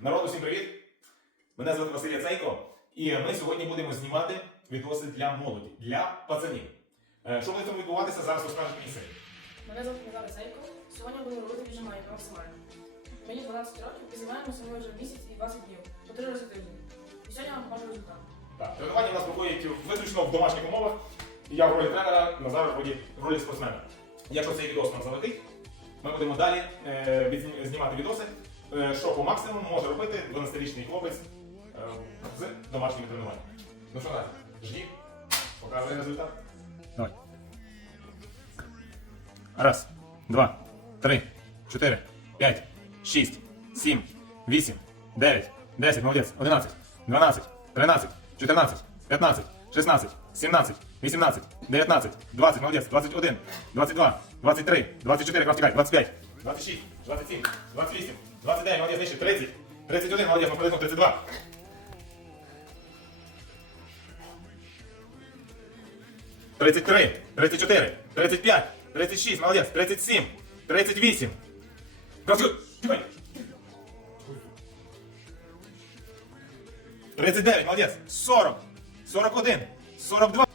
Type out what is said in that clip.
Народ, усім привіт! Мене звати Василь Яцейко, і ми сьогодні будемо знімати відоси для молоді, для пацанів. Е, Що буде в відбуватися, зараз розкаже мені Сергій. Мене звати Назар Сейко. Сьогодні буду робити віджимання максимально. Мені 12 років і займаємося ми вже місяць і 20 днів, по 3 рази тиждень. І сьогодні вам покажу результат. Так, тренування у нас проходять виключно в домашніх умовах. Я в ролі тренера, Назар в ролі, в ролі спортсмена. Якщо цей відос нам залетить, ми будемо далі е, знімати відоси, що по максимуму може робити 12-річний хлопець е, з домашніми тренуваннями. Ну що, Назар, жді, показує результат. Давай. Раз, два, три, чотири, п'ять, шість, сім, вісім, дев'ять, десять, молодець, одинадцять, дванадцять, тринадцять, чотирнадцять, п'ятнадцять, шістнадцять, сімнадцять, вісімнадцять, дев'ятнадцять, двадцять, молодець, двадцять один, двадцять два, двадцять три, двадцять чотири, клас тікай, двадцять п'ять, 26, 27, 28, 29, молодець, нижче, 30, 31, молодець, ми перейдемо 32. Тридцять три, тридцять чотири, тридцять п'ять, тридцять шість, молодець, тридцять сім, тридцять вісім. Тридцять дев'ять, молодець, сорок, сорок один, сорок два.